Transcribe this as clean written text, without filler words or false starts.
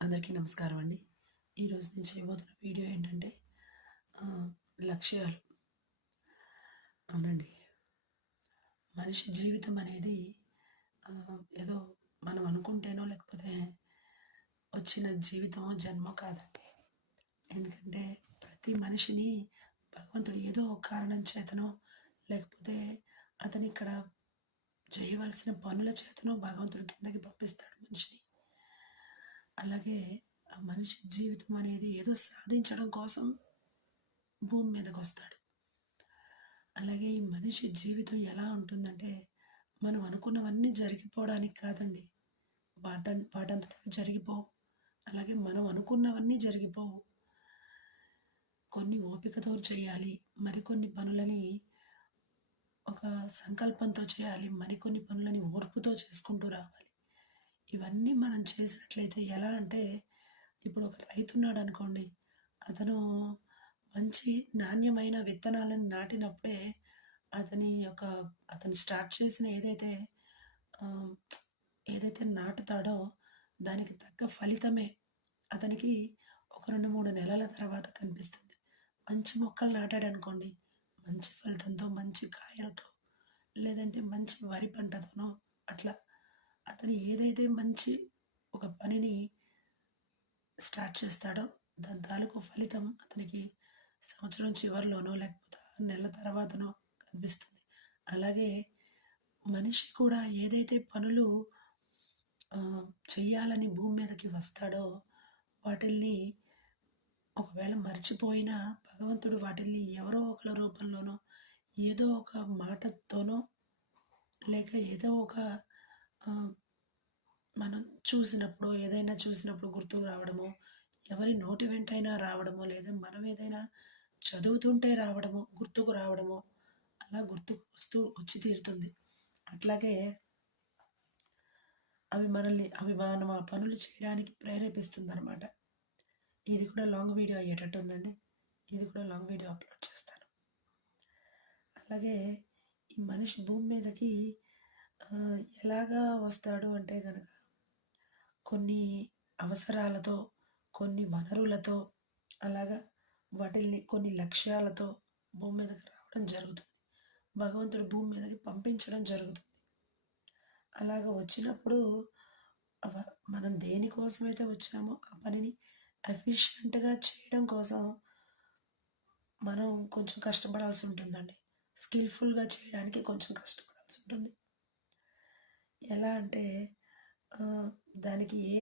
అందరికీ నమస్కారం అండి. ఈరోజు నేను చేయబోతున్న వీడియో ఏంటంటే లక్ష్యాలు. అవునండి. మనిషి జీవితం అనేది ఏదో మనం అనుకుంటేనో లేకపోతే వచ్చిన జీవితమో జన్మో కాదండి. ఎందుకంటే ప్రతి మనిషిని భగవంతుడు ఏదో ఒక కారణం చేతనో లేకపోతే అతను ఇక్కడ చేయవలసిన పనుల చేతనో భగవంతుడు కిందకి పంపిస్తాడు మనిషిని. అలాగే ఆ మనిషి జీవితం అనేది ఏదో సాధించడం కోసం భూమి మీదకొస్తాడు. అలాగే ఈ మనిషి జీవితం ఎలా ఉంటుందంటే, మనం అనుకున్నవన్నీ జరిగిపోవడానికి కాదండి. వాటంతట అవి జరిగిపోవు. అలాగే మనం అనుకున్నవన్నీ జరిగిపోవు. కొన్ని ఓపికతో చేయాలి. మరికొన్ని పనులని ఒక సంకల్పంతో చేయాలి. మరికొన్ని పనులని ఓర్పుతో చేసుకుంటూ రావాలి. ఇవన్నీ మనం చేసినట్లయితే ఎలా అంటే, ఇప్పుడు ఒక రైతున్నాడనుకోండి. అతను మంచి నాణ్యమైన విత్తనాలను నాటినప్పుడే అతను స్టార్ట్ చేసిన ఆహ్, ఏదైతే నాటుతాడో దానికి తగ్గ ఫలితమే అతనికి ఒక 2, 3 నెలల తర్వాత కనిపిస్తుంది. మంచి మొక్కలు నాటాడనుకోండి, మంచి ఫలితంతో, మంచి కాయలతో, లేదంటే మంచి వరి పంటతోనో అట్లా అతను ఏదైతే మంచి ఒక పనిని స్టార్ట్ చేస్తాడో దాని తాలూకు ఫలితం అతనికి సంవత్సరం చివరిలోనో లేకపోతే 6 నెలల తర్వాతనో కనిపిస్తుంది. అలాగే మనిషి కూడా ఏదైతే పనులు చెయ్యాలని భూమి మీదకి వస్తాడో వాటిల్ని ఒకవేళ మర్చిపోయినా భగవంతుడు వాటిల్ని ఎవరో ఒకళ్ళ రూపంలోనో ఏదో ఒక మాటతోనో లేక ఏదో ఒక మనం ఏదైనా చూసినప్పుడు గుర్తుకు రావడమో, ఎవరి నోటి వెంటైనా రావడమో, లేదా మనం ఏదైనా చదువుతుంటే రావడమో, గుర్తుకు రావడమో, అలా గుర్తుకు వచ్చి తీరుతుంది. అట్లాగే అవి మనం ఆ పనులు చేయడానికి ప్రేరేపిస్తుందనమాట. ఇది కూడా లాంగ్ వీడియో అయ్యేటట్టు ఉందండి. ఇది కూడా లాంగ్ వీడియో అప్లోడ్ చేస్తాను. అలాగే ఈ మనిషి భూమి మీదకి ఎలాగా వస్తాడు అంటే గనక కొన్ని అవసరాలతో, కొన్ని వనరులతో, అలాగా కొన్ని లక్ష్యాలతో భూమి మీదకి రావడం జరుగుతుంది. భగవంతుడు భూమి మీదకి పంపించడం జరుగుతుంది. అలాగ వచ్చినప్పుడు మనం దేనికోసమైతే వచ్చినామో ఆ పనిని ఎఫిషియెంట్గా చేయడం కోసం మనం కొంచెం కష్టపడాల్సి ఉంటుందండి. స్కిల్ఫుల్గా చేయడానికి కొంచెం కష్టపడాల్సి ఉంటుంది. ఎలా అంటే దానికి ఏ